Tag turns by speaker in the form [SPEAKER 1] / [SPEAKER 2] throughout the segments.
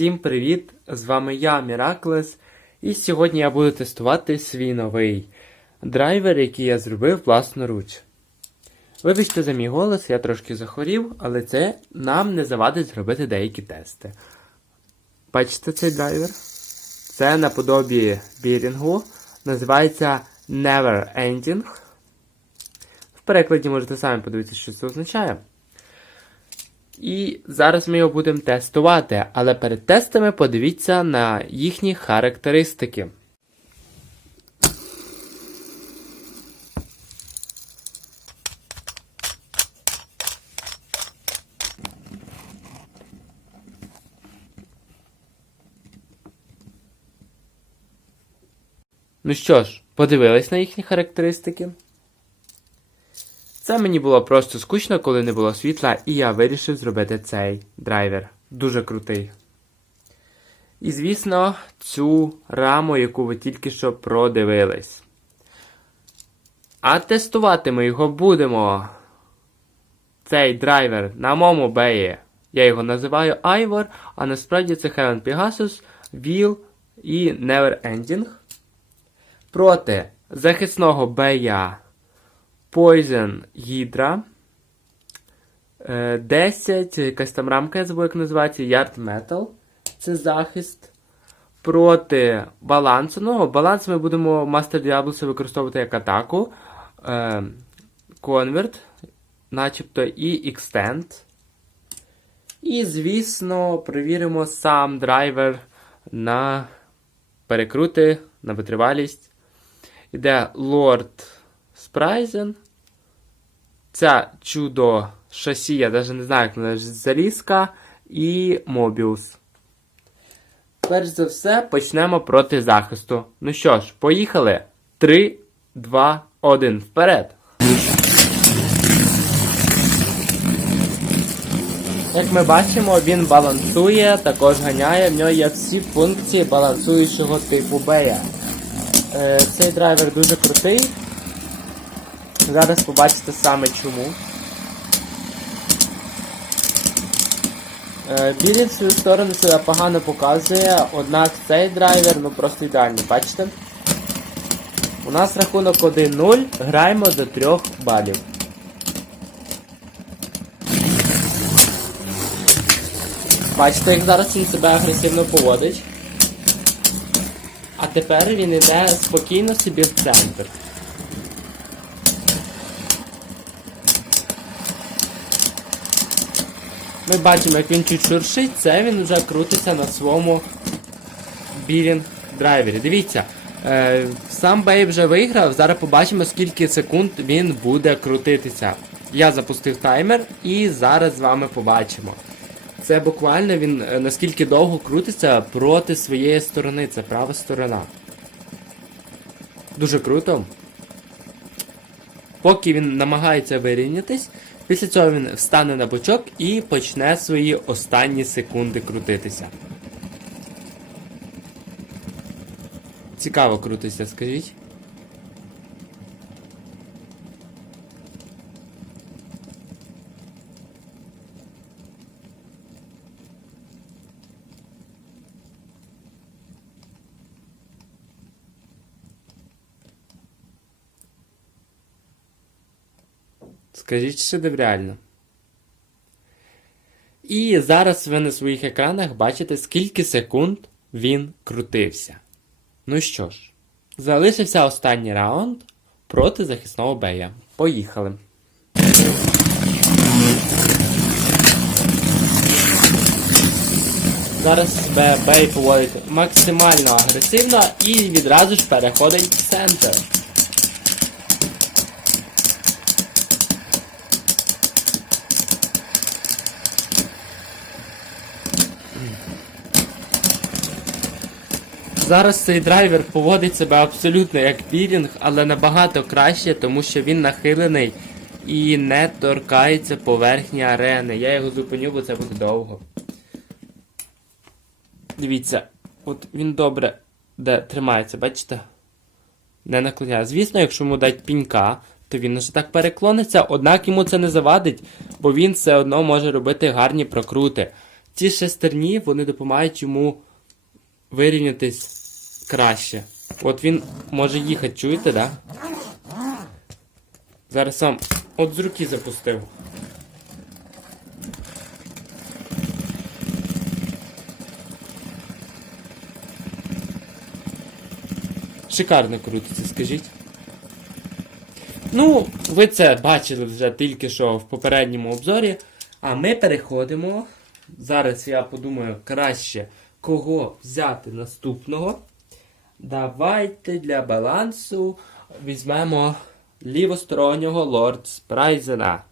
[SPEAKER 1] Всім привіт! З вами я, Міраклес, і сьогодні я буду тестувати свій новий драйвер, який я зробив власноруч. Вибачте за мій голос, я трошки захворів, але це нам не завадить зробити деякі тести. Бачите цей драйвер? Це наподобі бірінгу, називається Never Ending. В перекладі можете самі подивитися, що це означає. І зараз ми його будемо тестувати, але перед тестами подивіться на їхні характеристики. Ну що ж, подивились на їхні характеристики. Це мені було просто скучно, коли не було світла, і я вирішив зробити цей драйвер. Дуже крутий. І, звісно, цю раму, яку ви тільки що продивились. А тестувати ми його будемо. Цей драйвер на моєму беї. Я його називаю Ivor, а насправді це Heaven Pegasus, Will і Never Ending. Проти захисного бея Poison Hydra. Е, 10, якась там рамка, я забув, як називається, Yard Metal. Це захист. Проти балансу. Ну, баланс ми будемо Master Diablos використовувати як атаку. Е, Convert, начебто, і Extend. І, звісно, перевіримо сам драйвер на перекрути, на витривалість. Іде Lord Спрайзен. Ця чудо шасі, я навіть не знаю, як вона залізка. І Мобіус. Перш за все, почнемо проти захисту. Ну що ж, поїхали. 3, 2, 1. Вперед. Як ми бачимо, він балансує, також ганяє, в нього є всі функції балансуючого типу бея. Е, цей драйвер дуже крутий. Зараз побачите саме чому. Е, Білі в свою сторону себе погано показує, однак цей драйвер ну просто ідеальний, бачите? У нас рахунок 1-0, граємо до 3 балів. Бачите, як зараз він себе агресивно поводить. А тепер він йде спокійно собі в центр. Ми бачимо, як він чуть шуршить, це він вже крутиться на своєму білінг драйвері. Дивіться, е, сам Бей вже виграв, зараз побачимо, скільки секунд він буде крутитися. Я запустив таймер і зараз з вами побачимо. Це буквально він е, наскільки довго крутиться проти своєї сторони, це права сторона. Дуже круто. Поки він намагається вирівнятись, після цього він встане на бочок і почне свої останні секунди крутитися. Цікаво крутиться, скажіть. Скажіть, реально. І зараз ви на своїх екранах бачите, скільки секунд він крутився. Ну що ж, залишився останній раунд проти захисного бея. Поїхали. Зараз себе бей поводить максимально агресивно і відразу ж переходить в центр. Зараз цей драйвер поводить себе абсолютно як білінг, але набагато краще, тому що він нахилений і не торкається поверхні арени. Я його зупиню, бо це буде довго. Дивіться, от він добре де тримається, бачите? Не наклоняє. Звісно, якщо йому дати пінька, то він вже так переклониться, однак йому це не завадить, бо він все одно може робити гарні прокрути. Ці шестерні вони допомагають йому вирівнятись краще. От він може їхати, чуєте, да? Зараз сам от з руки запустив. Шикарно крутиться, скажіть. Ну, ви це бачили вже тільки що в попередньому обзорі. А ми переходимо. Зараз я подумаю краще, кого взяти наступного. Давайте для балансу візьмемо лівостороннього лорд Спрайзена.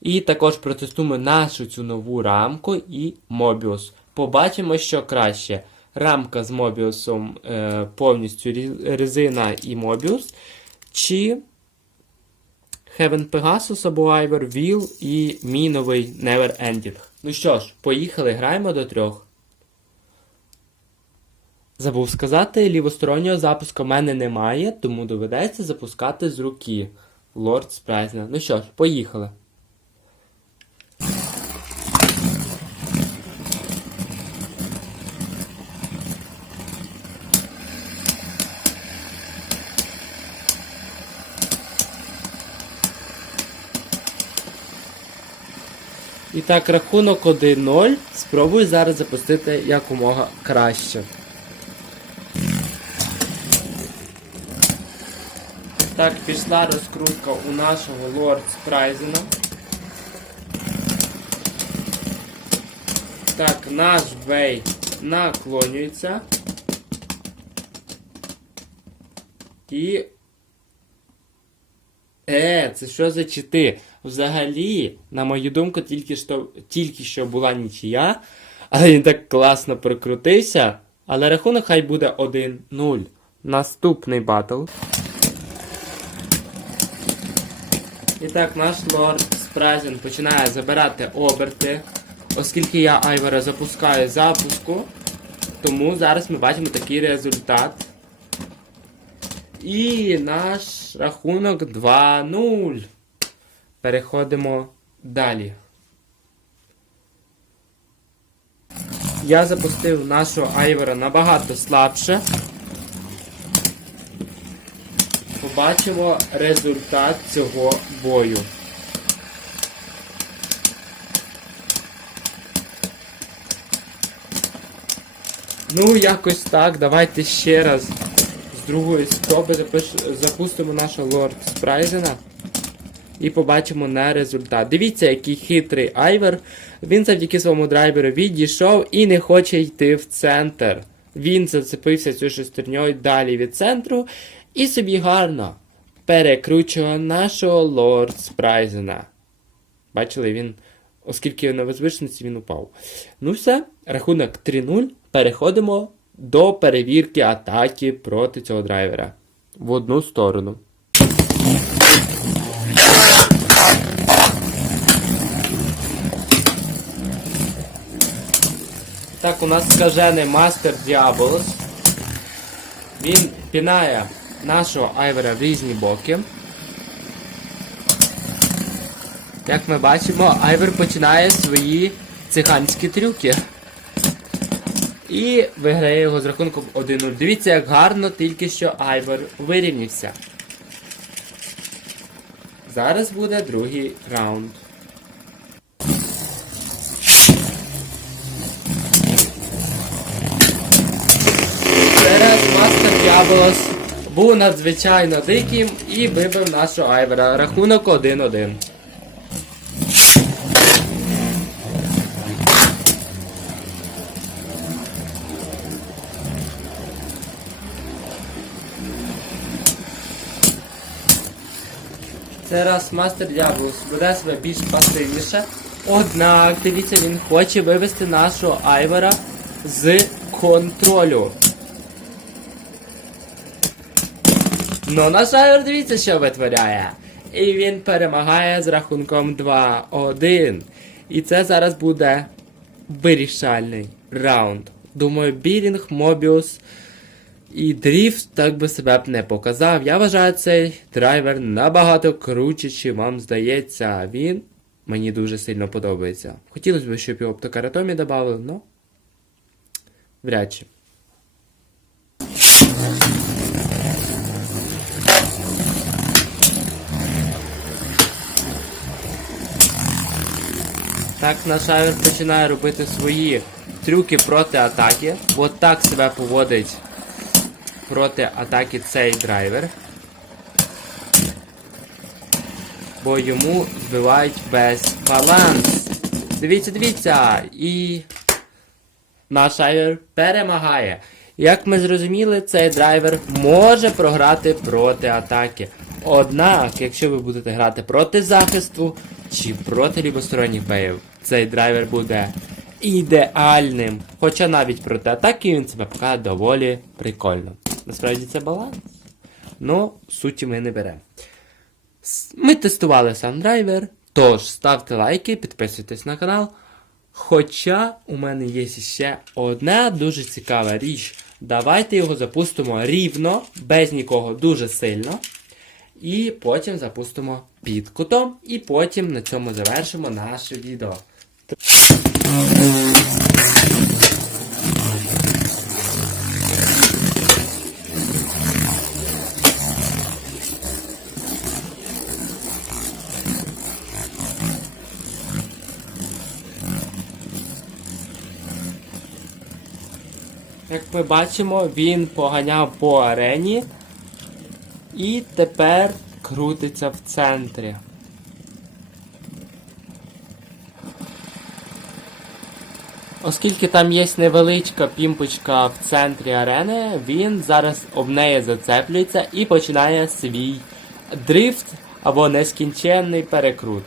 [SPEAKER 1] І також протестуємо нашу цю нову рамку і Мобіус. Побачимо, що краще. Рамка з Мобіусом е, повністю резина і Мобіус. Чи Heaven Pegasus або Ivor Will і мій новий Never Ending. Ну що ж, поїхали, граємо до трьох. Забув сказати, лівостороннього запуску в мене немає, тому доведеться запускати з руки Лорд Спрайзна. Ну що ж, поїхали. І так, рахунок 1-0. Спробую зараз запустити якомога краще. Так, пішла розкрутка у нашого Лорд Спрайзена. Так, наш вей наклонюється. І. Е, це що за чити? Взагалі, на мою думку, тільки що, тільки що була нічия, але він так класно прокрутився. Але рахунок хай буде 1-0. Наступний батл. І так, наш лорд Спрайзен починає забирати оберти, оскільки я Айвера запускаю запуску. Тому зараз ми бачимо такий результат. І наш рахунок 2-0. Переходимо далі. Я запустив нашого Айвера набагато слабше. Побачимо результат цього бою. Ну, якось так. Давайте ще раз з другої спроби запустимо нашого Лорд Спрайзена. І побачимо на результат. Дивіться, який хитрий Айвер. Він завдяки своєму драйверу відійшов і не хоче йти в центр. Він зацепився цю шестерньою далі від центру і собі гарно перекручує нашого Лорд Спрайзена. Бачили, він, оскільки на возвишеності він упав. Ну все, рахунок 3-0. Переходимо до перевірки атаки проти цього драйвера. В одну сторону. Так, у нас скажений мастер Діаболос. Він пінає нашого айвера в різні боки. Як ми бачимо, айвер починає свої циганські трюки. І виграє його з рахунком 1-0. Дивіться, як гарно тільки що айвер вирівнявся. Зараз буде другий раунд. Зараз мастер Діаболос був надзвичайно диким і вибив нашого Айвера. Рахунок 1-1. Зараз мастер Діаболос веде себе більш пасивніше. Однак, дивіться, він хоче вивести нашого Айвера з контролю. Ну, наш Айвер, дивіться, що витворяє. І він перемагає з рахунком 2-1. І це зараз буде вирішальний раунд. Думаю, Бірінг, Мобіус і Дріфт так би себе б не показав. Я вважаю цей драйвер набагато круче, чи вам здається. Він мені дуже сильно подобається. Хотілося б, щоб і оптокаратомі додали, але вряд чи. Так наш Айвер починає робити свої трюки проти атаки. От так себе поводить проти атаки цей драйвер. Бо йому збивають весь баланс. Дивіться, дивіться! І наш Айвер перемагає. Як ми зрозуміли, цей драйвер може програти проти атаки. Однак, якщо ви будете грати проти захисту чи проти лівосторонніх боїв, цей драйвер буде ідеальним. Хоча навіть проти атаки він себе покаже доволі прикольно. Насправді це баланс. Ну, суті ми не беремо. Ми тестували сам драйвер, тож ставте лайки, підписуйтесь на канал. Хоча у мене є ще одна дуже цікава річ. Давайте його запустимо рівно, без нікого дуже сильно. І потім запустимо під кутом, і потім на цьому завершимо наше відео. Як ми бачимо, він поганяв по арені і тепер крутиться в центрі. Оскільки там є невеличка пімпочка в центрі арени, він зараз об неї зацеплюється і починає свій дрифт або нескінченний перекрут.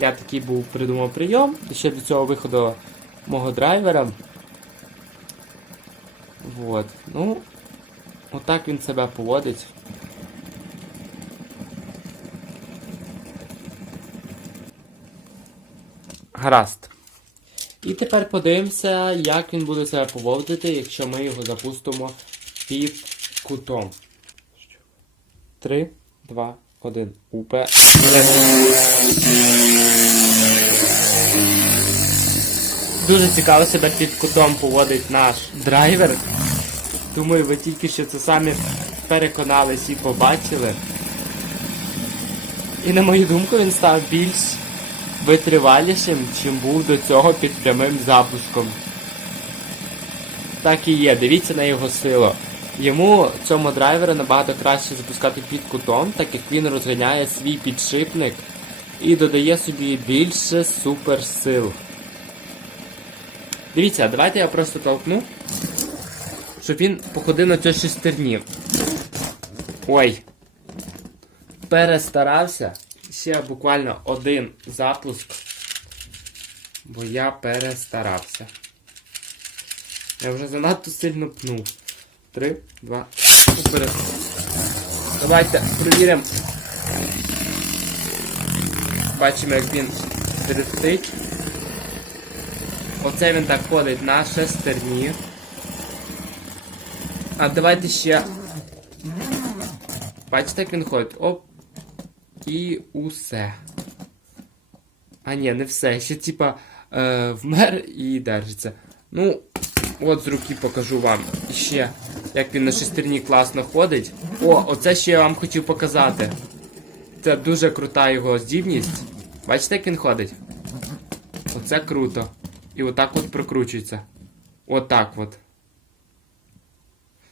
[SPEAKER 1] Я такий був придумав прийом ще до цього виходу мого драйвера. Вот. Ну, отак він себе поводить. Гаразд. І тепер подивимося, як він буде себе поводити, якщо ми його запустимо під кутом. Три, два, один. Упе. Дуже цікаво себе під кутом поводить наш драйвер. Думаю, ви тільки що це самі переконались і побачили. І на мою думку він став більш витривалішим, чим був до цього під прямим запуском. Так і є, дивіться на його силу. Йому цьому драйверу набагато краще запускати під кутом, так як він розганяє свій підшипник і додає собі більше суперсил. Дивіться, давайте я просто толкну, щоб він походив на цю шестерні. Ой. Перестарався. Ще буквально один запуск. Бо я перестарався. Я вже занадто сильно пнув. Три, два, вперед. Давайте провіримо. Бачимо, як він дрифтить. Оце він так ходить на шестерні. А давайте ще. Бачите, як він ходить? Оп. І усе. А ні, не все. Ще типа е, вмер і держиться. Ну, от з руки покажу вам ще, як він на шестерні класно ходить. О, оце ще я вам хотів показати. Це дуже крута його здібність. Бачите, як він ходить? Оце круто. І отак от прокручується. Отак от.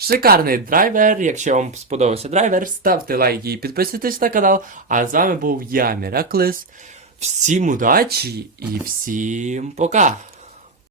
[SPEAKER 1] Шикарний драйвер. Якщо вам сподобався драйвер, ставте лайки і підписуйтесь на канал. А з вами був я, Міраклис. Всім удачі і всім пока!